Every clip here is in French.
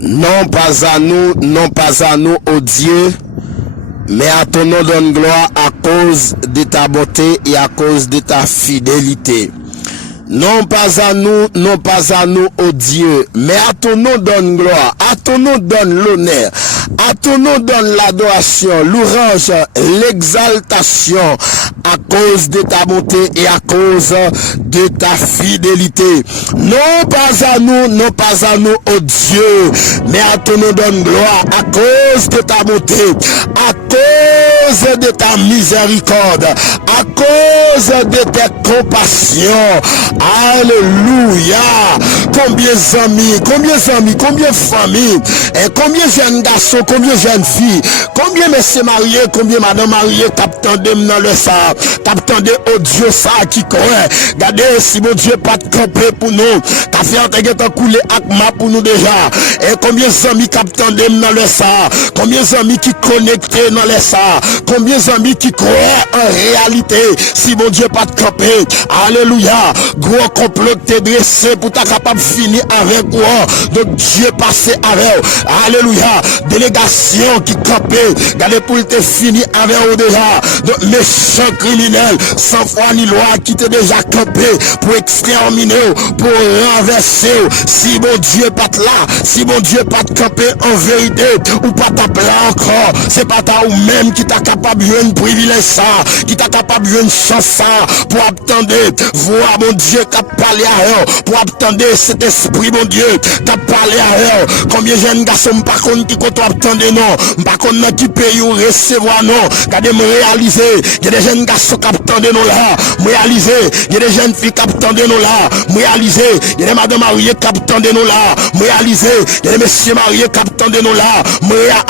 Non pas à nous, non pas à nous, ô Dieu, mais à ton nom donne gloire à cause de ta bonté et à cause de ta fidélité. Non pas à nous, non pas à nous, ô Dieu, mais à ton nom donne gloire, à ton nom donne l'honneur, à ton nom donne l'adoration, l'ouange, l'exaltation, à cause de ta bonté et à cause de ta fidélité. Non pas à nous, non pas à nous, ô Dieu, mais à ton nom donne gloire, à cause de ta bonté, à cause de ta miséricorde, à cause de tes compassions. Alléluia. Combien d'amis, combien de familles, et combien de jeunes garçons, combien de jeunes filles, combien de messieurs mariés, combien de madame mariées, t'attendez dans le ça, t'attendez au Dieu ça qui croit. Regardez si mon Dieu pas de camper pour nous, t'as fait un couler akma pour nous déjà. Et combien d'amis t'attendez dans le ça, combien d'amis qui connectés dans le ça, combien d'amis qui croient en réalité, si mon Dieu pas de camper. Alléluia. Gros complot t'es dressé pour ta capable finir avec quoi. Donc Dieu passé avec. Alléluia. Délégation qui campait. Regardez pour te finir avec eux déjà. Donc méchants criminels sans foi ni loi qui t'est déjà campé pour exterminer, pour renverser. Si mon Dieu pas là, si mon Dieu pas de camper en vérité, ou pas ta là encore, c'est pas ta ou même qui t'a capable de un privilège ça, qui t'a capable de une chance ça, pour attendre, voir mon Dieu qui a parlé à eux, pour attendre cet esprit mon Dieu qui a parlé à eux. Combien de jeunes garçons par contre qui comptent attendre non, par contre qui paye ou recevoir non, regardez me réaliser, il y a des jeunes garçons qui attendent nous là, réaliser, il y a des jeunes filles qui attendent nous là, réaliser, il y a des madames mariées qui attendent nous là, réaliser, il y a des messieurs mariés qui attendent nous là,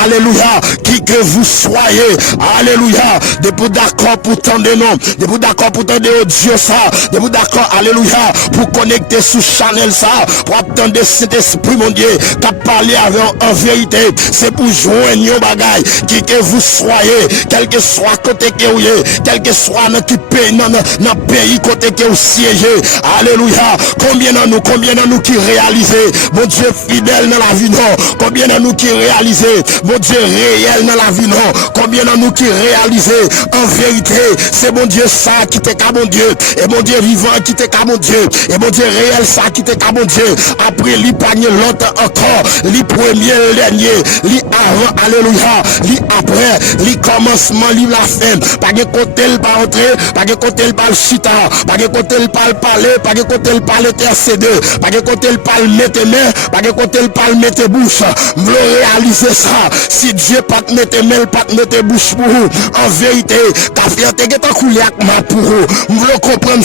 alléluia, qui que vous soyez, alléluia, debout d'accord pour tendre non, debout d'accord pour tendre au Dieu ça, debout d'accord, alléluia, pour connecter sous Chanel ça, pour attendre cet esprit mon Dieu, qui a parlé avec en vérité, c'est pour joindre nos bagailles, qui que vous soyez, quel que soit côté que vous êtes, quel que soit notre pays, dans pays côté que vous siégez, alléluia, combien de nous qui réalisent, mon Dieu fidèle dans la vie non, combien de nous qui réalisent, mon Dieu réel dans la vie non, combien de nous qui réalisent, en vérité, c'est mon Dieu ça qui t'est qu'à mon Dieu, et mon Dieu vivant qui t'est qu'à mon Dieu, et mon Dieu réel ça qui t'est qu'à mon Dieu, après lui pagner l'autre encore, lui premier, le dernier, lui avant, alléluia, lui après, lui commencement, lui la fin, pas de côté le pas entrer, pas de côté le pas le chita, pas de côté le pas le parler, pas de côté le pas l'intercéder, pas de côté le pas le mettre main, pas de côté le pas le mettre bouche, me réaliser ça, si Dieu pas te mettre main, pas te mettre bouche pour vous, en vérité, ta fierté est en couille avec ma pour vous, me comprendre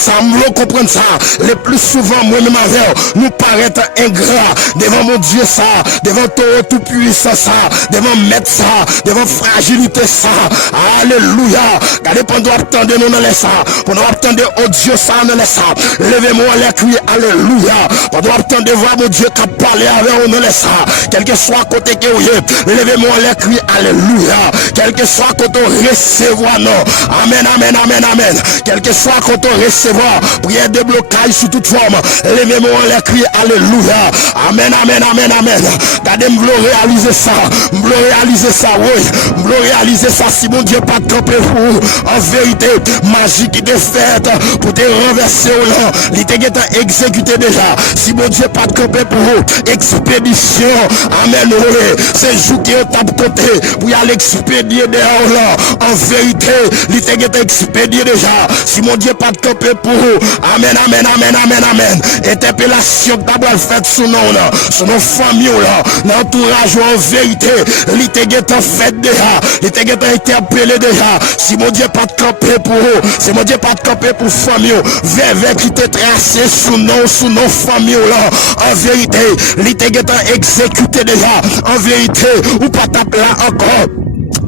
ça, le plus souvent, moi-même avec, nous paraître ingrat, devant mon Dieu ça, devant ton tout puissant ça, devant mettre ça, devant fragilité ça, alléluia, regardez pendant attendre nous dans les ça, pendant attendre au Dieu ça dans les ça, levez-moi les crier alléluia, pendant attendre voir mon Dieu qui a parlé avec nous dans les ça, quel que soit côté que vous êtes, levez-moi les crier alléluia, quel que soit côté recevoir non, amen, amen, amen, amen, quel que soit côté recevoir, prière de blocage sous toute forme, levez-moi les crier alléluia, amen, amen, amen, amen, regardez me réaliser ça, oui, me réaliser ça, si mon Dieu pas de camper pour en vérité, magie qui est faite pour te renverser au long, il était exécuté déjà, si mon Dieu pas de camper pour vous, expédition, amen, oui, c'est jour qui est tape côté, pour y aller expédier dehors là, en vérité, il était expédié déjà, si mon Dieu pas de camper pour vous, amen, amen, amen, amen, amen, interpellation d'abord faite sous nous là, sous nos familles là, l'entourage en vérité, il était fait déjà, il était interpellé déjà, si mon Dieu pas de camper pour vous, si mon Dieu pas de camper pour famille, vers qui t'est tracé sous nos familles là, en vérité, il était exécuté déjà, en vérité, ou pas taper là encore.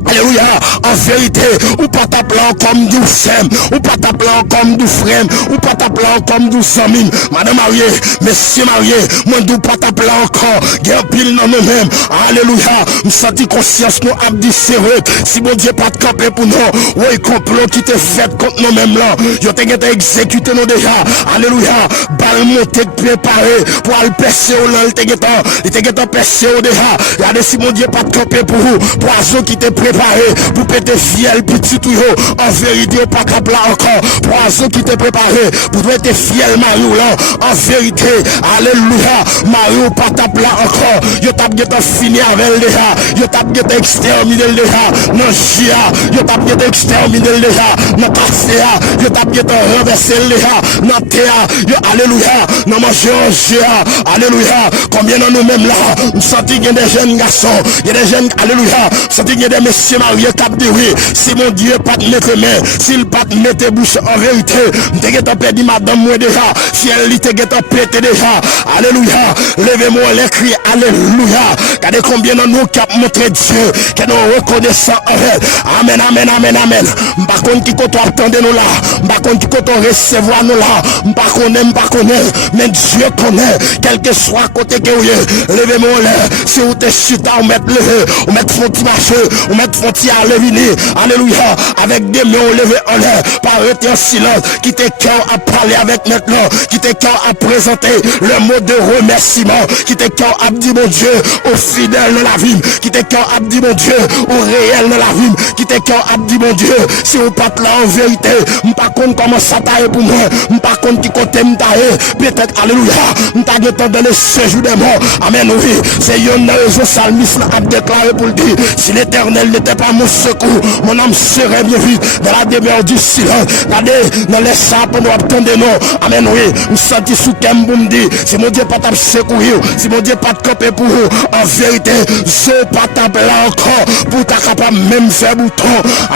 Alléluia, en vérité, ou pas t'appeler comme du femme, ou pas t'appeler comme du frère, ou pas t'appeler comme du amis, madame mariée, monsieur marié, moi d'où pas t'appeler encore, guerre pile dans nous-mêmes. Alléluia, nous senti conscience nous a dit sérieux, si mon Dieu pas de camper pour nous, oui, complot qui t'est fait contre nous-mêmes là, je t'ai exécuté nous déjà. Alléluia, balle montée préparé pour aller percer au lent, il t'est percé au déjà. Regardez si mon Dieu pas de camper pour vous, poison qui t'est préparé pour péter fiel petit tout en vérité pas capable encore poison qui t'est préparé pour être fiel Mario là en vérité. Alléluia, Mario pas tape là encore, yo tape get fini avec déjà, yo tape get exterminé déjà non chia, yo tape get exterminé déjà non passé, yo tape get renversé déjà non terre, yo alléluia non manger alléluia. Combien de nous même là nous sentons qu'il y a des jeunes garçons, il y a des jeunes alléluia, sentons qu'il y a des messieurs mariés cap de oui, si mon Dieu pas te mettre main, s'il pas te mettre bouche en vérité, t'es que t'as perdu madame moi déjà, si elle t'es que t'as pété déjà, alléluia, levez-moi les cris, alléluia. Regardez combien de nous qui ont montré Dieu, que nous reconnaissons en elle, amen, amen, amen, amen. Par contre qui compte attendre nous là, par contre qui compte recevoir nous là, par connaît, mais Dieu connaît, quel que soit côté que vous êtes, levez-moi les, si vous êtes chuté, on met levé, on met fronti marché, on met fronti à lever, alléluia, avec des mains levées en l'air, par rester en silence, qui t'es cœur à parler avec maintenant, qui t'es cœur à présenter le mot de remerciement, qui t'es cœur à dire mon Dieu, au fidèle de la vie, qui t'es cœur à dire mon Dieu, au réel de la vie, qui t'es cœur à dire mon Dieu, si vous pas là en vérité, par contre comment ça taille pour moi, par contre qui côté m'taille, peut-être alléluia, m'taille dans le séjour des morts, amen oui, c'est une raison salmiste a déclaré pour le dire, si l'éternel n'était pas mon secours, mon âme serait bien vite dans la demeure du silence. Regardez, dans les sapes, nous attendons nous. Amen, oui. Nous sentons sous Kembundi. Si mon Dieu pas t'a secourir, si mon Dieu pas te camper pour vous, en vérité, je pas t'appeler encore pour ta capable même faire bouton.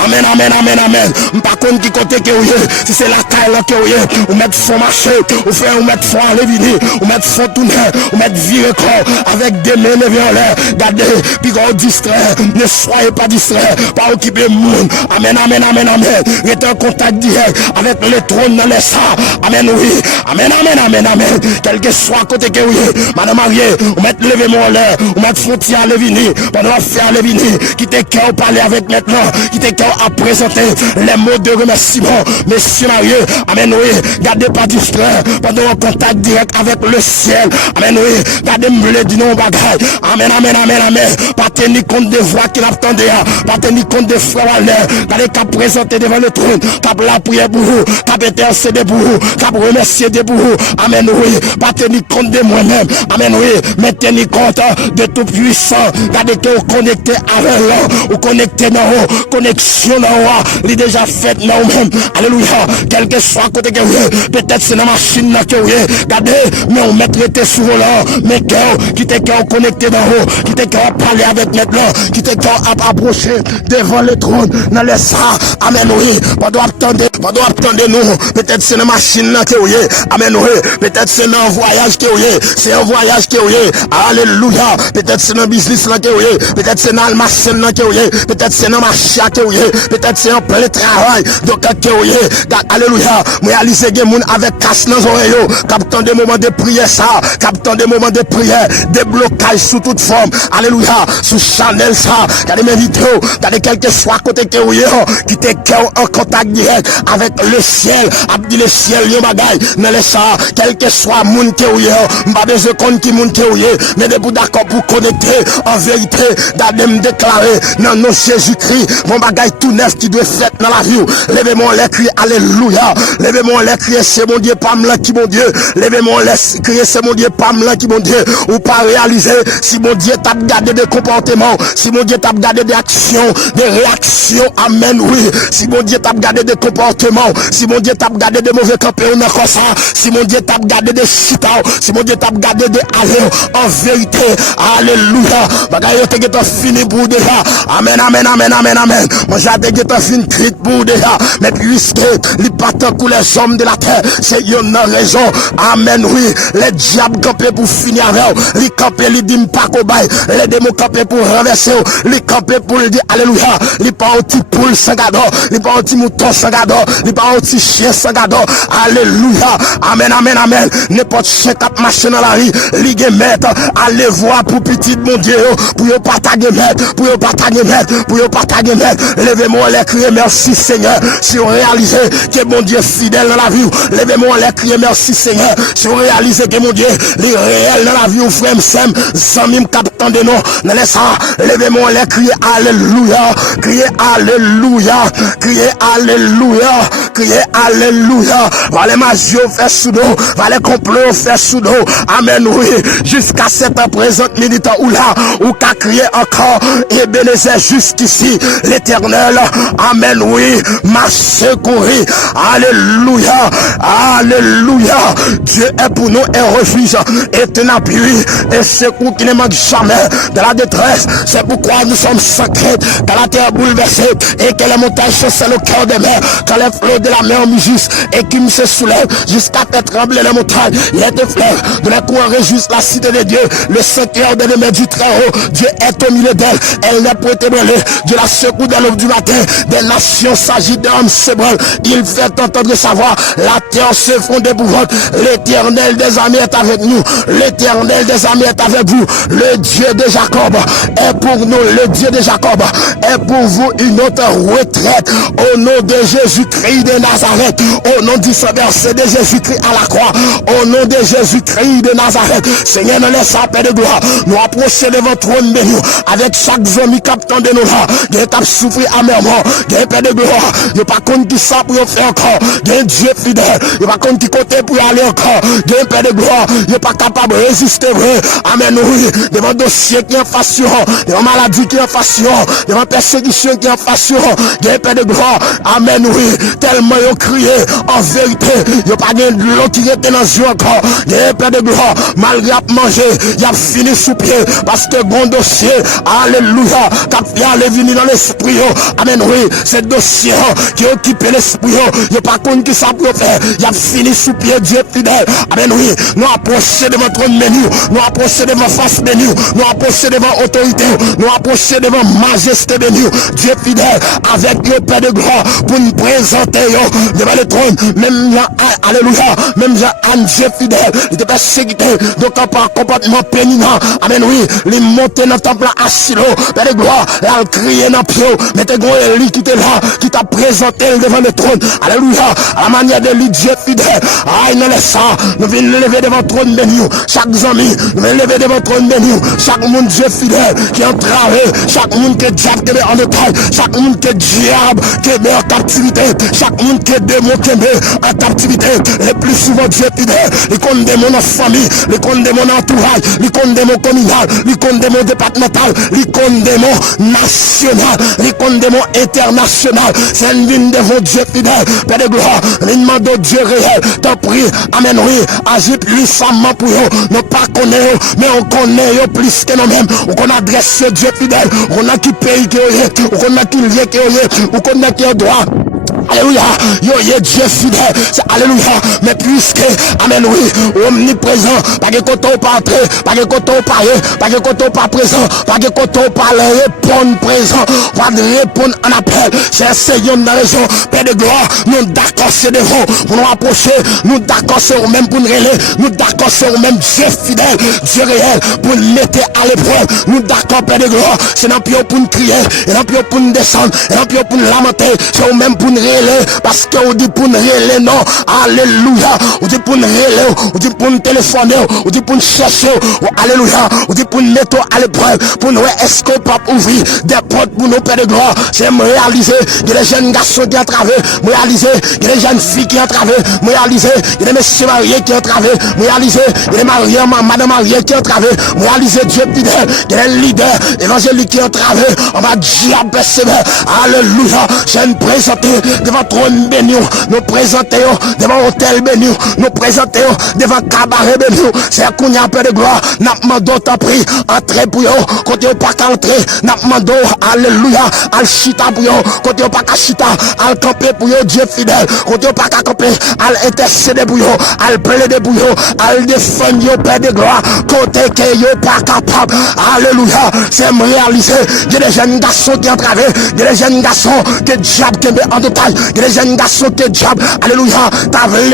Amen, amen, amen, amen. Par contre, qui côté que vous êtes, si c'est la caille que vous êtes, vous mettez fond marché, vous mettez fond à l'éviner, vous mettez fond tourner, vous mettez virer corps avec des mains levées en l'air. Regardez, puis quand on distrait, ne soyez pas distrait, pas occuper le monde. Amen, amen, amen, amen. Restez en contact direct avec le trône dans les sangs. Amen, oui. Amen, amen, amen, amen. Quel que soit côté que oui, madame mariée, vous mettez levé mon l'air, vous mettez frontière à l'éviner, pendant la faire l'éviner, qui t'est cœur parler avec maintenant, qui t'est cœur à présenter les mots de remerciement. Messieurs mariés, amen, oui. Gardez pas distrait, pendant en contact direct avec le ciel. Amen, oui. Gardez me du nom bagaille. Amen, amen, amen, amen. Pas tenir compte des voix qui l'attendent, pas tenir compte des frères à l'air. Gardez qu'à présenter devant le trône, qu'à la prière pour vous, qu'à intercéder pour vous, qu'à remercier de pour vous. Amen, oui. Pas tenir compte de moi-même. Amen, oui. Mais tenir compte de tout puissant. Gardez que vous connectez avec l'homme, vous connectez dans vous, connexion dans vous, il est déjà fait dans vous-même. Alléluia. Quel que soit côté que vous, peut-être c'est dans la machine que vous, regardez, mais on mettre sur volant, mais qui t'es connecté dans vous, qui t'es parler avec maintenant, qui t'es approcher devant le trône, dans les ça. Amen, oui. Pas doit attendre nous. Peut-être c'est une machine que vous êtes. Amen, oui. Peut-être c'est un voyage que vous êtes. C'est un voyage que vous êtes. Alléluia. Peut-être c'est un business que vous êtes. Peut-être c'est une machine que vous êtes. Peut-être c'est un marché que vous êtes. Peut-être c'est un plein travail. Donc, que vous êtes. Alléluia. Réaliser des gens avec casse dans les oreilles. Captant des moments de prière, ça. Captant des moments de prière. Des blocages sous toute forme. Alléluia. Sous Chanel, ça. Regardez mes vidéos. Regardez quel que soit côté que vous êtes. Qui t'es en contact direct avec le ciel. Abdi le ciel, yon bagay. Mais les ça. Quel que soit moun que vous êtes. Pas besoin qu'on qui moun que vous êtes. Mais debout d'accord pour connecter. En vérité. D'adem déclarer. Non, non, Jésus-Christ. Mon bagay tout neuf qui doit faire dans la vie. Levez-moi les cris. Alléluia. Levez-moi les cris. C'est mon Dieu, pas m'la qui mon Dieu. Levez-moi les cris. C'est mon Dieu, pas m'la qui mon Dieu. Ou pas réaliser. Si mon Dieu t'a gardé des comportements. Si mon Dieu t'a gardé des actions. Des réactions. Amen, oui. Si mon Dieu t'a gardé des comportements. Si mon Dieu t'a gardé des mauvais campés. On est comme ça. Si mon Dieu t'a gardé des chita. Si mon Dieu t'a gardé des allées. En vérité. Alléluia. Bagaille te get fini pour déjà. Amen, amen, amen, amen, amen. Moi j'ai te fini crit pour déjà. Mais puisque les patins que les hommes de la terre, c'est une raison. Amen, oui. Les diables campés pour finir avec eux. Les campés, les dit pas qu'au bail. Les démons campés pour renverser eux. Les campés pour le dire alléluia. Les pas un petit poule sans gado. Les pas un petit mouton sans gado. Les pas un petit chien sans gado. Alléluia. Amen, amen, amen. N'importe chien qui marche dans la rue. Les mettre. Allez voir pour petit mon Dieu. Pour ne pas taguer mettre. Pour ne pas taguer mettre. Pour ne pas taguer mettre. Levez-moi les crier merci Seigneur. Si on réalise que mon Dieu est fidèle dans la vie. Levez-moi les crier merci Seigneur. Si on réalise que mon Dieu est réel dans la vie. Frère Sem. Zamim captant de nous. Dans les ça. Levez-moi les crier alléluia. Crier alléluia. Crier alléluia. Crier alléluia. Va les magies faire sous dos. Va les complots faire sous dos. Amen, oui. Jusqu'à cette présente minute où là, où qu'a crié encore, et Bénézer jusqu'ici, l'éternel, amen, oui, m'a secouru. Alléluia. Alléluia. Dieu est pour nous un refuge et un appui et secours qui ne manque jamais de la détresse. C'est pourquoi nous sommes sacrés dans la terre bouleversée et que les montagnes chassent le cœur des mers, quand les flots de la mer mugissent et qui se soulèvent jusqu'à faire trembler les montagnes. Il y a des fleuves de la cour réjouissent la cité de Dieu, le Saint-Cœur de l'Aimé du Très-Haut. Dieu est au milieu d'elle, elle n'est pas ébranlée. Dieu la secoue dans l'aube du matin, des nations s'agitent, des hommes s'ébranlent. Il fait entendre sa voix, la terre se fond d'épouvante. L'éternel des armées est avec nous, l'éternel des armées est avec vous. Le Dieu de Jacob est pour nous, le Dieu de Jacob est pour vous une autre retraite. Au nom de Jésus-Christ de Nazareth, au nom du Saint-Verset de Jésus-Christ à la croix, au nom de Jésus-Christ de Nazareth, Seigneur, nous laisse la paix de gloire. Nous approcher de votre trône de nous, avec chaque zombie captant de nous là, qui est souffrir amèrement, qui est paix de gloire. Il n'y a pas contre qui ça pour faire encore, il y a un Dieu fidèle, il n'y a pas contre qui côté pour aller encore, il y a un paix de gloire, il n'est pas capable de résister, vrai. Amen, oui, devant dossier qui est en fassion, devant maladie qui est en fassion, devant persécution qui est en fassion, il y a un paix de gloire. Amen, oui, tellement ils ont crié en vérité, il n'y a pas de l'eau qui était dans les yeux encore, il y a un paix de gloire, malgré à manger, il a fini sous pied, parce que bon dossier, alléluia, qui a aller venir dans l'esprit, amen, oui, ce dossier qui occupe l'esprit, il n'y a pas contre qui ça peut faire, il a fini sous pied, Dieu fidèle, amen, oui, nous approcher de votre menu, nous approcher de votre face menu, nous approcher de votre autorité, nous approcher de votre majesté menu, Dieu fidèle, avec le Père de gloire, pour nous présenter devant le trône, même alléluia, même Anne, Dieu fidèle, il était persécuté, donc un comportement pénitent, amen, oui, les monter dans le temple à Silo, Père de gloire, là, crier dans le pied, mais t'es gros Élie qui était là, qui t'a présenté devant le trône, alléluia, à la manière de lui, Dieu fidèle, aïe, nous laisse ça, nous venons lever devant le trône de nous, chaque ami, nous venons lever devant le trône de nous, chaque monde Dieu fidèle, qui est entravé, chaque monde que diable qui est en école, chaque monde que diable qui est en captivité, chaque monde que démon qui est en captivité, le plus souvent Dieu fidèle, les comptes de mon famille, les comptes de mon entourage, les comptes de mon communal, les comptes de mon départemental, les comptes de mon national, les comptes de mon international, c'est une de vos Dieu fidèle, Père de gloire, les demandes de Dieu réel, t'en prie, amen, oui, agis puissamment pour eux, non pas connaître, mais on connaît plus que nous-mêmes, on connaît adresse Dieu fidèle, on a qui paye qui est, on connaît qui lié qui est, on connaît qui est droit. Alléluia, yo Dieu fidèle, alléluia, mais puisque, amen, oui, omniprésent, pas que quand on pas entrer, pas que quand on pas pas que quand on pas présent, pas que quand on pas répondre présent, pas de répondre en appel, c'est Seigneur dans la raison, Père de gloire, nous d'accord c'est devant, pour nous approcher, nous d'accord c'est au même pour nous relayer, nous d'accord c'est au même Dieu fidèle, Dieu réel, pour nous mettre à l'épreuve, nous d'accord Père de gloire, c'est dans pied pour nous crier, et dans pied pour nous descendre, et dans pied pour nous lamenter, c'est au même pour nous parce que on dit pour nous relayer, non, alléluia, on dit pour nous relayer, on dit pour nous téléphoner, on dit pour nous chercher, alléluia, on dit pour nous mettre à l'épreuve, pour nous est-ce qu'on peut ouvrir des portes pour nos Père de gloire, c'est me réaliser, il y a des jeunes garçons qui ont travaillé, me réaliser, il y a des jeunes filles qui ont travaillé, me réaliser, il y a des messieurs mariés qui ont travaillé, me réaliser, il y a des mariés, madame mariés qui ont travaillé, me réaliser, Dieu fidèle, il y a des leaders évangéliques qui ont travaillé, on va diable persévère, alléluia, j'ai une présenter devant trône béni, nous présentons devant hôtel béni, nous présentons devant cabaret béni. C'est qu'on y a peu de gloire, n'a demandé ta prix, entrer pour eux, côté pas qu'à entrer, n'a demandé, alléluia, al chita pour eux, côté pas qu'à chita, al camper pour eux, Dieu fidèle, côté pas qu'à camper, al intercéder pour eux, al plaider pour eux, al défendre eux, Père de gloire, côté que eux pas capable, alléluia, c'est me réaliser, il y a des jeunes garçons qui ont travaillé, il y a des jeunes garçons que diable qui met en détail, il y a des jeunes garçons que diable, alléluia, t'as vu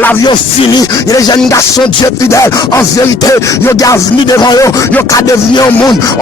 l'avion fini, il y a des jeunes garçons, Dieu fidèle, en vérité, ils ont venu devant eux, ils ont devenu un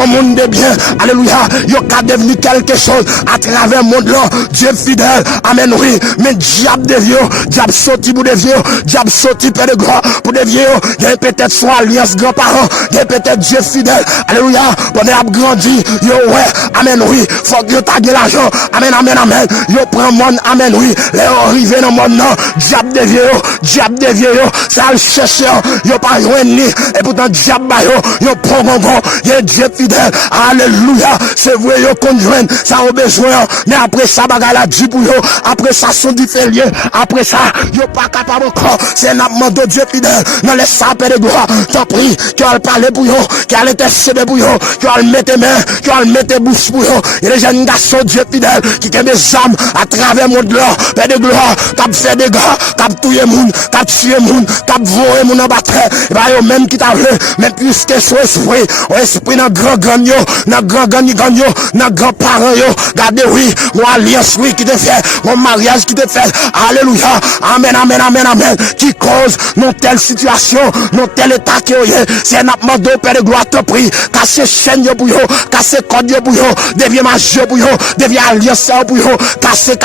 monde de bien, alléluia, ils ont devenu quelque chose à travers le monde là, Dieu fidèle, amen, oui, mais diable de vieux, diable sorti pour des vieux, diable sorti pour des grands, pour des vieux, il y a peut-être soit alliance grands-parents, il y a peut-être Dieu fidèle, alléluia, pendant a grandi, yo ouais, amen, oui, faut que yo tague l'argent, amen, amen, amen, yo prend monde, amen, oui, les arrivés dans le monde non, diable de vieux, ça le cherche, yo pas joindre ni, et pourtant diable ba yo prend bon, il y Dieu fidèle, alléluia, c'est vrai, yo conjoint, ça a besoin, mais après ça, bagarre la dit pour yo, après ça, sont différents, après ça, yo pas capable encore, c'est un amant de Dieu fidèle, dans les sapins de gloire, t'en prie, tu vas le parler pour yo, tu vas l'intercéder pour yo, tu vas le mettre main, tu vas le mettre bouche pour yo, il y a des jeunes garçons Dieu fidèle, qui ont des âmes à travers le monde là, Père de gloire, qui fait des gars, qui tué moun, qui tué moun, qui volé moun en bataille, et bien yo même qui t'a vu, même plus que son esprit dans grand gagnant, dans grand gagnant, dans grand parent yo, regardez oui, mon alliance oui qui te fait, mon mariage qui te fait, alléluia, amen, amen, amen, amen, qui cause non telle situation, non tel état qui est, c'est un demande au Père de gloire te prie, casser chaîne yo pour yo, casser code yo pour yo, devient magie pour yo, devient alliance pour yo, casser,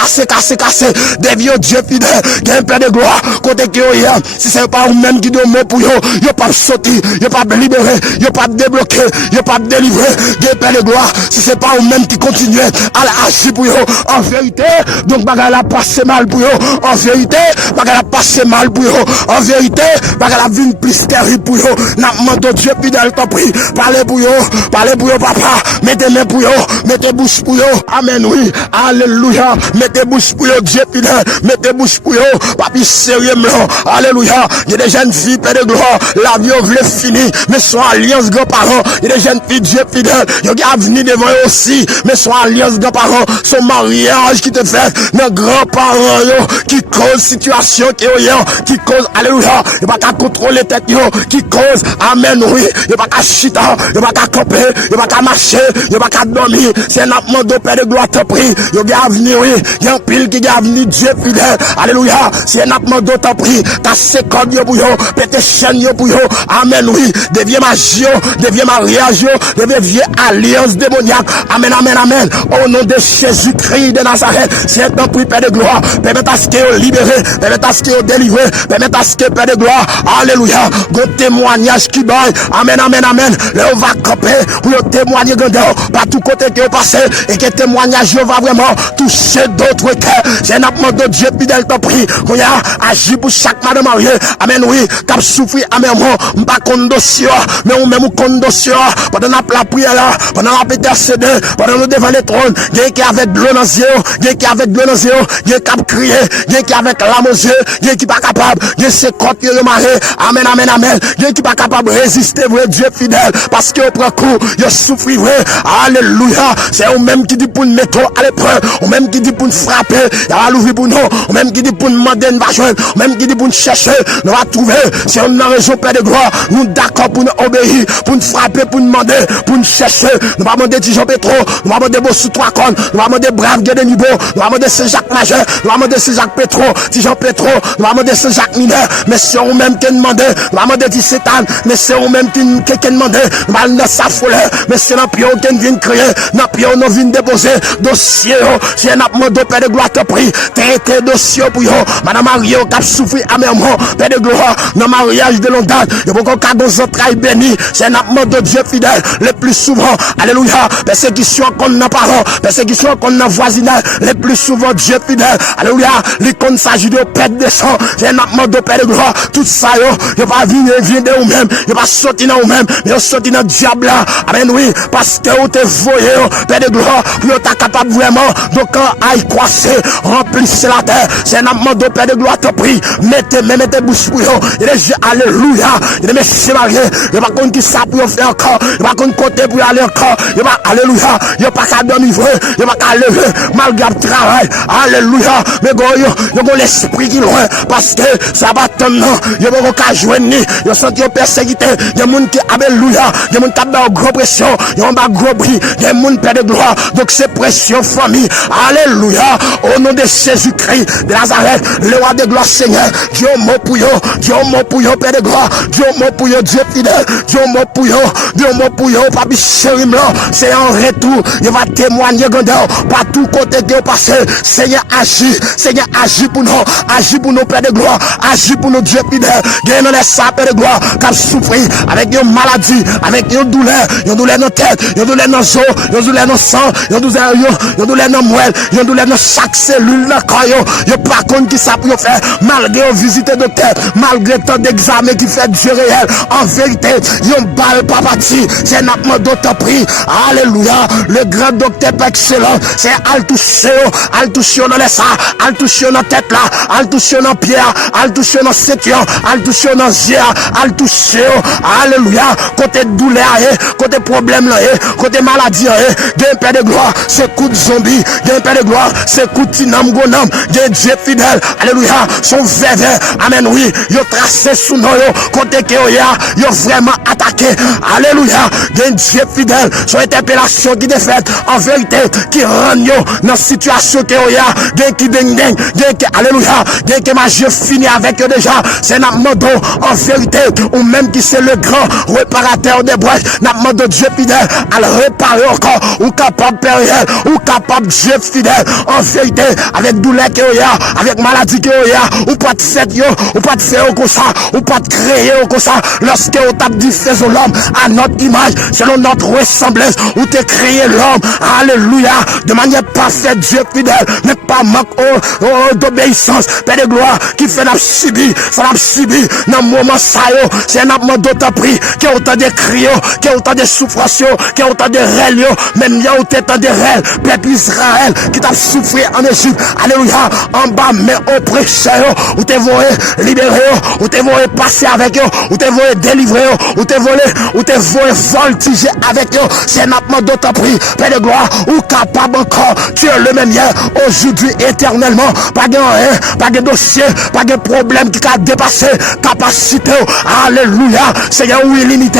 devient Dieu fidèle, gain Père de gloire, côté qui est, si c'est pas vous-même qui donne mot pour yo, yo pas sortir, yo pas libérer, yo pas débloquer, yo pas délivrer, gain Père de gloire, si c'est pas vous-même qui continue à agir pour yo, en vérité, donc bagarre la passe mal pour yo, en vérité, bagarre la passe mal pour yo, en vérité, bagarre la vie plus terrible pour yo, n'a demandé Dieu fidèle t'en prie, parlez pour yo, papa, mettez main pour yo, mettez bouche pour yo, amen oui, alléluia, mettez bouche pour yo, Dieu fidèle, mettez bouche pour yo, papi sérieux blanc, alléluia, il y a des jeunes filles, Père de gloire, la vie voulait finir, mais son alliance grands-parents, il y a des jeunes filles, Dieu fidèle, il y a venir devant eux aussi, mais son alliance grands-parents, son mariage qui te fait, nos grands-parents yo, qui cause situation qui cause, alléluia, il n'y a pas qu'à contrôler tête yo, qui cause, amen oui, il n'y a pas qu'à chita, il n'y a pas qu'à camper, il n'y a pas qu'à marcher, il n'y a pas qu'à dormir, c'est un appement de Père de gloire te prie, il y a avenir oui, il y a un pile qui a avenir Dieu fidèle, alléluia, c'est un appement de te prie, casser code yo pour yo, péter chaîne yo pour yo, amen oui, devient magie yo, devient mariage yo, devient alliance démoniaque, amen, amen, amen, au nom de Jésus-Christ de Nazareth, c'est un prix Père de gloire, permettre à ce qu'il est libéré, permettre à ce qu'il est délivré, permettre à ce qu'il est Père de gloire, alléluia, bon témoignage qui baille, amen, amen, amen, là on va camper, pour le témoigner grandeur, par tout côté qui est passé, et que témoignage va vraiment toucher d'autres cœurs, c'est un appel de Dieu fidèle t'en prie, qu'on y a agi pour chaque madame mariée, amen, oui, cap souffrir, amen, moi, pas contre dossier, mais on même contre dossier, pendant la prière là, pendant la intercéder, pendant nous devant les trônes, il y a qui avec de l'eau dans les yeux, il y a qui avec de l'eau dans les yeux, il y a qui a crié, il y a qui avec l'âme aux yeux, il y a qui pas capable, il y a ses côtes qui remarrent, amen, amen, amen, il y a qui pas capable de résister, vrai Dieu fidèle, parce qu'il prend coup, il souffre, vrai, alléluia, c'est eux même qui dit pour nous mettre à l'épreuve, ou même qui dit pour nous frapper, il va l'ouvrir pour nous, ou même qui dit pour nous demander une vache, ou même qui dit pour nous chercher, nous va trouver, c'est une raison Père de gloire, nous d'accord pour nous obéir, pour nous frapper, pour nous demander, pour nous chercher, nous va demander Jean Pétro, nous va demander Bossou trois cornes, nous va demander Brave Gué de Nibo, nous va demander Saint-Jacques Majeur, nous va demander Saint-Jacques Pétro, Jean Pétro, nous va demander Saint-Jacques Mineur, mais c'est eux même qui demandent, nous va demander Satan, mais c'est eux même qui demandent, nous va demander sa folie, mais c'est un pion qui vient créer, un pion nous vient déposer, dossier, c'est un appel de Père de gloire te prie, traité dossier pour eux, Madame Mario qui a souffert amèrement, Père de gloire, dans mariage de longue date, il y a beaucoup de entrailles bénies, c'est un appel de Dieu fidèle, le plus souvent, alléluia, persécution qu'on n'a pas, persécution qu'on a voisinage, le plus souvent Dieu fidèle, alléluia, les comptes s'agit de perte de sang, c'est un appel de Père de gloire, tout ça, il va venir de vous-même, il va sortir dans vous-même, mais il sortir dans le diable là, amen oui, parce que vous te voyez, Père de gloire, pour être capable vraiment, donc quand aille croissance, remplissez la terre. C'est un amant de Père de gloire, te prie. Mettez bouche pour eux. Alléluia. Il est monsieur marié. Il n'y a pas contre qui ça pour faire encore. Il n'y a pas contre côté pour aller encore. Il n'y a pas, alléluia. Il n'y a pas qu'à dormir. Il n'y a pas qu'à lever. Malgré le travail. Alléluia. Mais il y a l'esprit qui est loin. Parce que ça va tellement. Il n'y a pas qu'à joindre. Il y a senti persécuté. Il y a des gens qui, alléluia. Il y a des gens qui ont gros pression. Il y a un gros bris. Il y a des gens Père de gloire. Donc c'est pression famille. Alléluia. Au nom de Jésus-Christ de Nazareth, le roi de gloire Seigneur. Dieu mot pour eux. Dieu mot pour eux, Père de gloire. Dieu mot pour eux, Dieu fidèle. Dieu mot pour eux. Dieu mot pour eux. Papi chéri blanc. C'est en retour. Il va témoigner grandeur. Partout côté de passé. Seigneur agit. Seigneur agit pour nous. Agit pour nous, Père de gloire. Agit pour nous, Dieu fidèle. Gagne les sapes, Père de gloire. Qui souffrir avec une maladie, avec une douleur dans la tête, une douleur dans les os, une douleur dans le sang, une douleur dans le moelle, une douleur dans chaque cellule dans le corps. Il n'y a pas contre qui ça peut faire, malgré visiter de tête, malgré tant d'examens qui fait Dieu réel. En vérité, il y a un bail pas parti, c'est un appel d'autre prix. Alléluia. Le grand docteur excellent, c'est al toucher dans les seins, al toucher dans la tête là, al toucher dans pied, al toucher dans septième, al toucher dans yeux, al toucher. Alléluia. Côté douleur, côté problème là, côté maladie, gain Père de gloire, c'est coup de zombie, gain Père de gloire, c'est coup de tinam gonam, gain Dieu fidèle. Alléluia. Son verre, amen, oui, il a tracé sous nous, côté que il a vraiment attaqué. Alléluia. Gain Dieu fidèle, son interpellation qui est faite, en vérité, qui rend dans la situation que il a, gain qui gain qui, alléluia, gain que ma Dieu fini avec eux déjà, c'est un mode en vérité, ou même qui c'est le grand réparateur des brèches, n'a demandé Dieu fidèle à le réparer encore, ou capable période, ou capable Dieu fidèle, en vérité, avec douleur que y a, avec maladie que y a, ou pas de fait yo, ou pas de faire comme ça, ou pas de créer comme ça, lorsque on t'a dit faisons l'homme à notre image, selon notre ressemblance, ou t'es créé l'homme, alléluia, de manière parfaite, Dieu fidèle, mais pas manque d'obéissance, Père de gloire, qui fait la subir, ça l'a subi, dans le moment ça yo, c'est un amant d'autre prix, qui a autant de cris, qui a autant de souffrances, qui a autant de rêves, même il y a autant de rêves, peuple Israël, qui t'a souffert en Égypte, alléluia, en bas, mais au prêcheur, où t'es voyé libérer, où t'es voyé passer avec eux, où t'es voyé délivrer, où t'es voyé voltiger avec eux, c'est un amant d'autre prix, Père de gloire, ou capable encore, tu es le même hier, aujourd'hui, éternellement, pas de dossier, pas de problème qui a dépassé capacité, alléluia, Seigneur, ou illimité,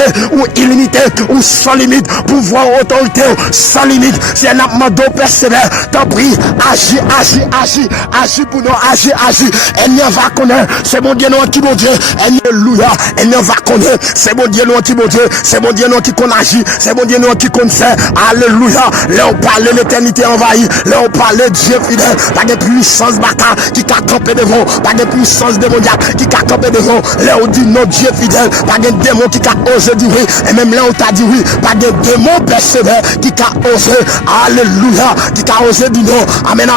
ou sans limite, pouvoir, autorité, sans limite, c'est un amant persévère, t'en prie, agis pour nous, agis, elle n'y va connaître, c'est mon Dieu, non, qui mon Dieu, alléluia, elle n'y va connaître, c'est mon Dieu, non, qui mon Dieu, c'est mon Dieu, non, qui qu'on agit, c'est mon Dieu, non, qui qu'on fait, alléluia, là on parle de l'éternité envahie, là on parle de Dieu fidèle, pas de puissance bata, qui a campé devant, pas de puissance démoniaque, qui a campé devant, là on dit non, Dieu fidèle, pas de démon qui a osé dire oui, et même là on t'a dit oui, pas de démon persévère, qui a osé, alléluia, qui a osé dire non, amen,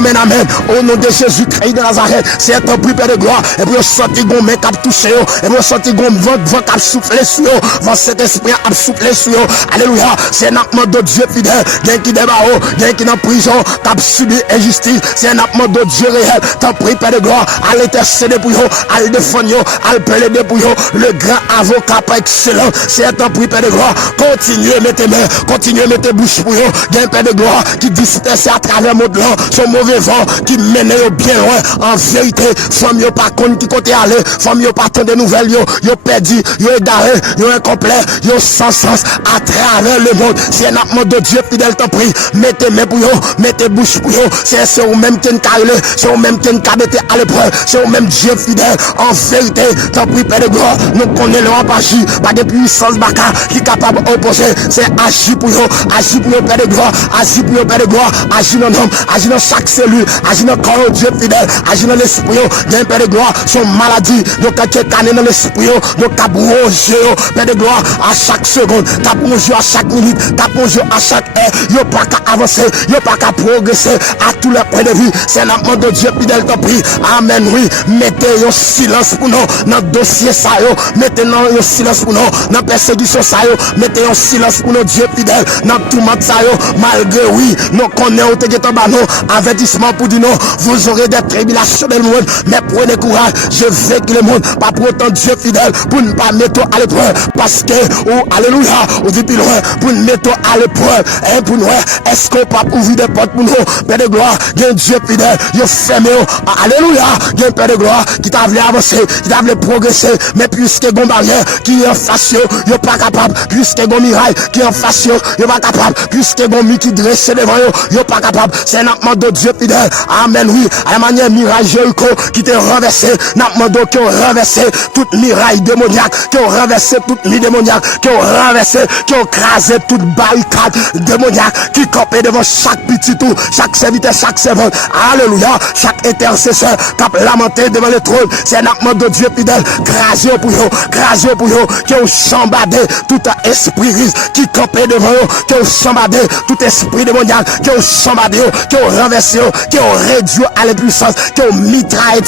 au nom de Jésus-Christ de Nazareth, c'est un prix Père de gloire, et puis on sentit qu'on met cap touché, et puis on sentit qu'on vent cap souffler sur eux, vent cet esprit a soufflé sur eux, alléluia, c'est un appel de Dieu fidèle, gain qui débat, gain qui dans prison, cap subi injustice, c'est un appel de Dieu réel, t'en prie Père de gloire, à l'intercéder pour eux, à le défendre, à le plaider pour eux, le grand avocat pas excellent, c'est un prix Père de gloire, continuez, mettez main, continuez, mettez bouche pour eux, gain Père de gloire, qui disperse à travers mon blanc, son mauvais vent, qui mène bien loin, en vérité, femme yo pas compte qui côté aller, femme yo pas tant de nouvelles, yo perdu, yo égaré, yo incomplet, yo sans sens, à travers le monde, c'est un appel de Dieu fidèle, t'en prie, mettez main pour eux, mettez bouche pour eux, c'est au même qui carré, c'est au même qui cabete à l'épreuve, c'est au même Dieu fidèle, en vérité, t'en prie Père de gloire, nous connaissons le rapachi, pas de puissance baka, qui est capable d'opposer, c'est agir pour eux, Père de gloire, agir pour eux, Père de gloire, agir dans l'homme, agir dans chaque cellule, agir dans le corps, Dieu fidèle, agir dans l'esprit, d'un Père de gloire, son maladie, donc quand tu es tanné dans l'esprit, donc tu as bronzé, Père de gloire, à chaque seconde, tu as bronzé à chaque minute, tu as bronzé à chaque heure, il n'y a pas qu'à avancer, il n'y a pas qu'à progresser à tous les points de vue, c'est l'amour de Dieu fidèle, t'en prie, amen, oui, mettez un silence pour nous, dans le dossier ça, mettez un silence pour nous, dans la persécution ça, mettez un silence pour nous, Dieu fidèle, dans tout le monde ça, malgré oui, nous connaissons, avec avertissement pour dire non, vous aurez des tribulations dans le monde, mais prenez courage, je veux que le monde, pas pour autant Dieu fidèle, pour ne pas mettre à l'épreuve, parce que, alléluia, on dit plus loin, pour ne mettre à l'épreuve, et pour nous, est-ce qu'on peut ouvrir des portes pour nous, Père de gloire, il y a un Dieu fidèle, il y a fermé, alléluia, il y a un Père de gloire, qui t'a voulu avancer, qui t'a voulu progresser, mais puisque il y a une barrière qui est en face, il n'est pas capable, puisque il y a une miraille qui est en face, il n'est pas capable, puisque il y a une qui dresse devant il n'est pas capable, c'est un amant de Dieu fidèle, amen, oui, à la manière miraille Jéricho, qui t'a renversé, n'a demandé qui ont renversé toute miraille démoniaque, qui ont renversé toute nuit démoniaque, qui ont renversé, qui ont crasé toute barricade démoniaque, qui campait devant chaque petit tout, chaque serviteur, chaque servante, alléluia, chaque intercesseur, qui a lamenté devant le trône, c'est un amant de Dieu fidèle, crasé pour eux, qui ont chambardé tout esprit risque, qui campait devant eux, qui ont chambardé tout esprit démoniaque, qui ont chambardé, qui ont renversé, qui ont réduit à l'impuissance, qui ont mitraillé,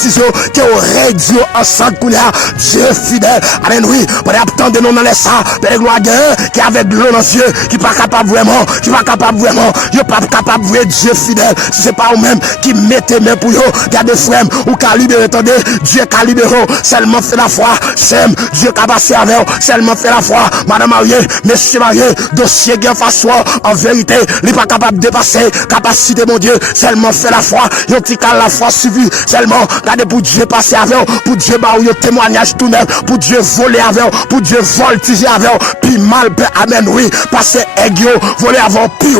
qui ont réduit en sang de couleur, Dieu fidèle, amen, oui, pour attendre nous dans les sangs, Père gloire, qui avec de l'eau dans les yeux, qui n'est pas capable vraiment, il n'est pas capable de Dieu fidèle, c'est pas vous-même qui mettez main pour eux, gardez frère, ou qu'à libérer, attendez, Dieu qui a libéré, seulement fait la foi, c'est Dieu qui a passé avec eux, seulement fait la foi, madame mariée, monsieur marié, dossier qui est face en vérité, il n'est pas capable de dépasser, capacité mon Dieu, seulement fait la foi, il y a la foi suffit, seulement, regardez pour Dieu passer avec eux, pour Dieu bah ou témoignage tout neuf, pour Dieu voler avec eux, pour Dieu voltiger avec eux, puis mal, amen, oui, passer aiguille, voler avant pire,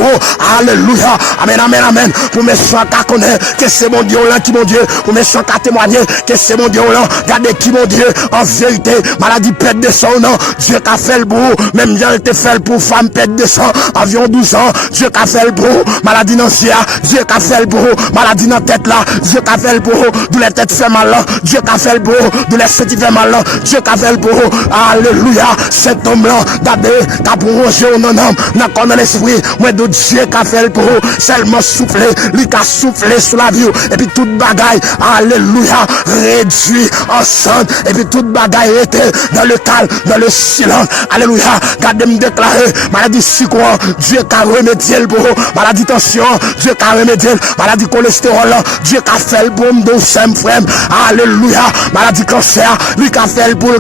alléluia, amen, amen, amen, pour mes chants qu'à connaître, que c'est mon Dieu là qui mon Dieu, pour mes chants qu'à témoigner, que c'est mon Dieu là, regardez qui mon Dieu, en vérité, maladie pète de sang, non, Dieu qui a fait le bout, même Dieu été fait pour femme pète de sang, environ 12 ans, Dieu qui a fait le bout, maladie dans le Dieu qui a fait le bout, maladie dans la tête là, Dieu qui a fait le bout, d'où les têtes fait mal là, Dieu qui a fait le bout, d'où les petits fait mal là, Dieu qui a fait le bout, alléluia, cet homme là, d'abé, qui a prolongé au non-homme, dans l'esprit, moi de Dieu qui a fait le bout, seulement souffler, lui qui a soufflé sur la vie, et puis toute bagaille, alléluia, réduit ensemble, et puis toute bagaille était dans le calme, dans le silence, alléluia, gardez me déclarer, maladie si quoi, Dieu qui a remédié le bout, maladie tension, Dieu qui a remédié, maladie cholestérol, Dieu qui a fait le bon de frère, alléluia, maladie cancer, lui qui a fait le bout,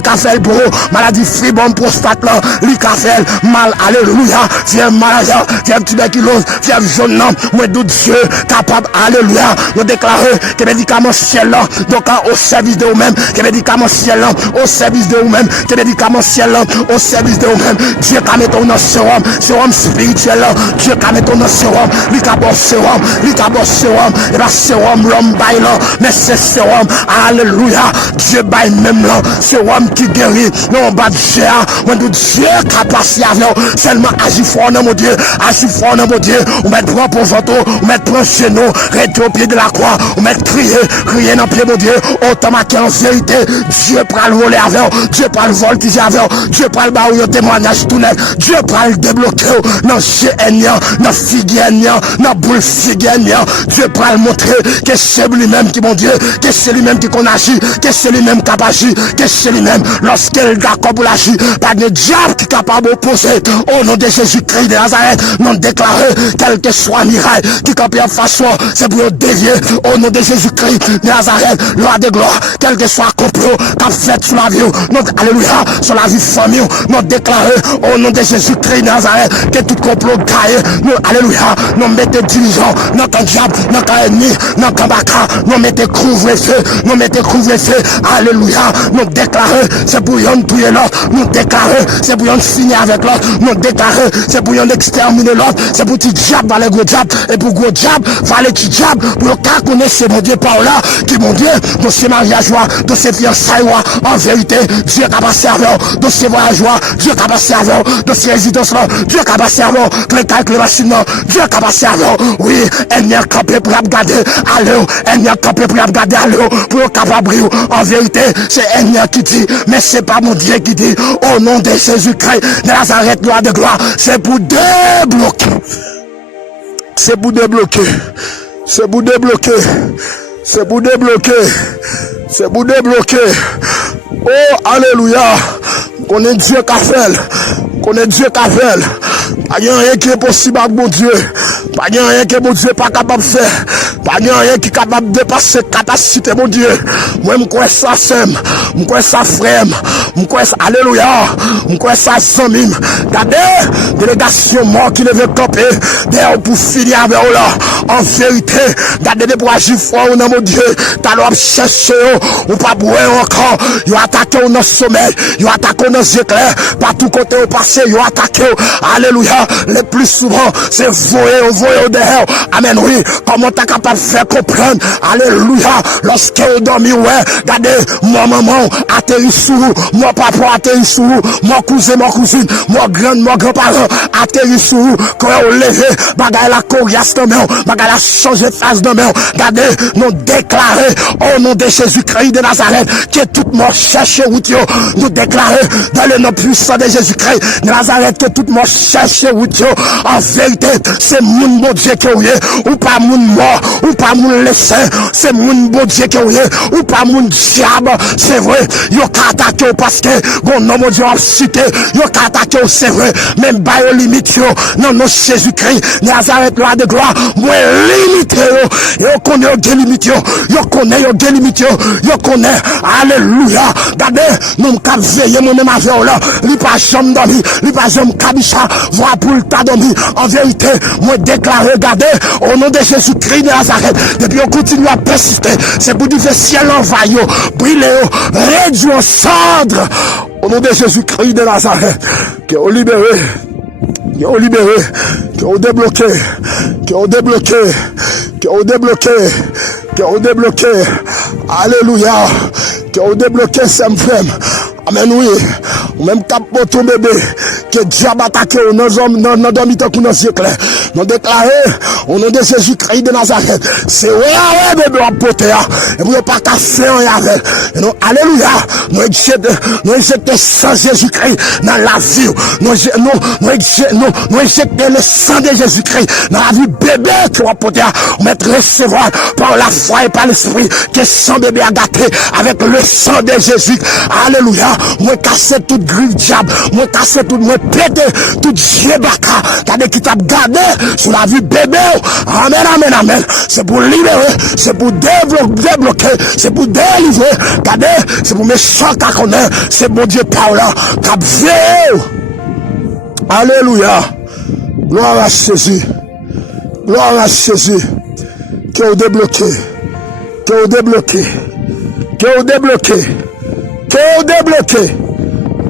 maladie fibrome prostate, lui qui a fait mal, alléluia, fièvre maladie, fièvre tuberculose, fièvre jaune, moi de Dieu capable, alléluia, nous déclarer que médicaments ciel, donc au service de vous-même, que médicaments ciel, au service de vous-même, que médicaments ciel, au service de vous-même, Dieu qui a mis ton sérum spirituel, Dieu qui a mis ton sérum, lui qui a bon sérum, et bien sérum l'homme baille là, mais c'est sérum, alléluia, Dieu baille même là, sérum qui guérit, non bas de Dieu, moi de Dieu qui a passé avec seulement agir fort dans mon Dieu, on met prendre pour photo, on met prendre chez nous, rester au pied de la croix, on met crier dans le pied mon Dieu, autant marqué en vérité, Dieu prend le voler avec, Dieu prend le voltiger avec, Dieu prend le baou témoignage tout neuf, Dieu prend le débloquer, dans GN, dans Figuien, dans boule Figuien, Dieu prend le montrer que c'est lui-même qui mon Dieu, que c'est lui-même qui qu'on agit, que c'est lui-même qui a agi, que c'est lui-même, lorsqu'il d'accord pour l'agir, pas de diable qui est capable d'opposer, au nom de Jésus-Christ de Nazareth, non déclaré, quel que soit miraille, qui campe en façon, c'est pour dévier, au nom de Jésus-Christ de Nazareth, loi de gloire, quel que soit complot, qu'a fait sur la vie, notre alléluia, sur la vie famille, non déclaré, au nom de Jésus-Christ de Nazareth, que tout complot gagne, nous, alléluia, nous mettez dirigeants, notre diable, notre ennemi, notre baka, nous mettez couvre-feu, alléluia, nous déclaré, c'est pour y en tuer l'autre, nous déclaré, c'est pour y en signer avec l'autre, nous déclaré, c'est pour y en exterminer l'autre, c'est pour petit diable, va les gros diable, et pour gros diable, va les petits diable, pour le cas qu'on est, c'est mon Dieu par là, qui mon Dieu, de ces mariages, de ces fiançailles, en vérité, Dieu qui a passé avec, de ces voyages, Dieu qui a passé avec, de ces résidences, Dieu qui a passé avec, les calculs, les machines, Dieu qui a passé avec, oui, elle n'y a campé pour regarder, allez, elle n'y a campé pour regarder, allez, pour le capable, en vérité, c'est elle qui dit, mais c'est pas mon Dieu qui dit, au nom de Jésus-Christ, de Nazareth, loi de gloire, c'est pour débloquer. C'est pour débloquer. C'est pour débloquer. C'est pour débloquer. C'est pour débloquer. Oh, alléluia. Qu'on est Dieu qui fait. Qu'on est Dieu qui fait. Pas rien qui est possible avec mon Dieu. Pas rien que mon Dieu n'est pas capable de faire. Pas rien qui est capable de dépasser la capacité, mon Dieu. Moi, je crois ça, Sem. Je crois ça, frère. Je crois ça, alléluia. Je crois ça, Samim. Regardez, délégation mort qui devait camper. D'ailleurs, pour finir avec eux là. En vérité, regardez des bois fort, mon Dieu. T'as l'homme chercher, ou pas boire encore. Ils ont attaqué dans le sommeil. Ils ont attaqué dans les éclairs. Partout côté au passé, ils ont attaqué. Alléluia. Le plus souvent, c'est voyer derrière. Amen, oui. Comment t'es capable de faire comprendre? Alléluia. Lorsque vous dormez, ouais. Regardez, mon maman atterrit sous vous. Mon papa atterrit sous vous. Mon cousin, mon cousine. Mon grand-parent atterrit sous vous. Quand vous levez, bagay la coriace dans main. Bagay la changer de face dans main. Regardez, nous déclarer au nom de Jésus-Christ de Nazareth que tout le monde cherche Woutio. Nous déclarer dans le nom puissant de Jésus-Christ de Nazareth que tout le monde cherche Woutio. En vérité, c'est mon bon Dieu qui est, ou pas mon mort, ou pas mon laissé, c'est mon bon Dieu qui est, ou pas mon diable, c'est vrai, yo ka attaqué parce que, bon, non, mon Dieu, en cité, yo ka attaqué, c'est vrai, même ba yo limite yo, non, non, Jésus-Christ, Nazareth, loi de gloire, moi, limité yo, yo connaît yo limite yo connaît yo limite yo connaît, alléluia, regardez, nous m'ka veiller, mon même avec là, li pas jambe dormi, li pas jambe kabicha, voix pour le tas dormi, en vérité, moi déclarer, regardez, au nom de Jésus-Christ de Nazareth, depuis on continue à persister, c'est pour dire que ciel envahit, brûler, réduit en cendres, au nom de Jésus-Christ de Nazareth, que vous libérez, que vous libérez, que vous débloquez, que vous débloquez, que vous débloquez, que vous débloquez, alléluia, que vous débloquez, c'est femme. Amen, oui. Ou même cap pour ton bébé, que diable attaque nos hommes, nos dormi tant que nos siècles. Nous déclarer, au nom de Jésus-Christ de Nazareth, c'est ouais, bébé, à porter, et vous pas casser en yave. Et nous, alléluia, nous éjecter sans Jésus-Christ dans la vie. Nous éjecter le sang de Jésus-Christ dans la vie bébé qui va porter, ou mettre recevoir par la foi et par l'esprit, que son bébé a gâté avec le sang de Jésus. Alléluia. Moi casser toute grille diable, moi casser tout, moi péter tout djebaka, t'as qui t'a gardé sur la vie bébé. Amen, amen, amen. C'est pour libérer, c'est pour débloquer, c'est pour délivrer. Regardez, c'est pour méchant qu'à connaître, c'est bon Dieu par là, t'as veillé. Alléluia. Gloire à Jésus. Gloire à Jésus. Que vous débloquez, que vous débloquez, que vous débloquez. Que vous débloquez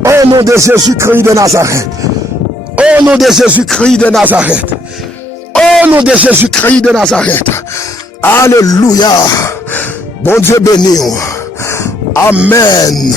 au nom de Jésus-Christ de Nazareth. Au nom de Jésus-Christ de Nazareth. Au nom de Jésus-Christ de Nazareth. Alléluia. Bon Dieu béni. Amen.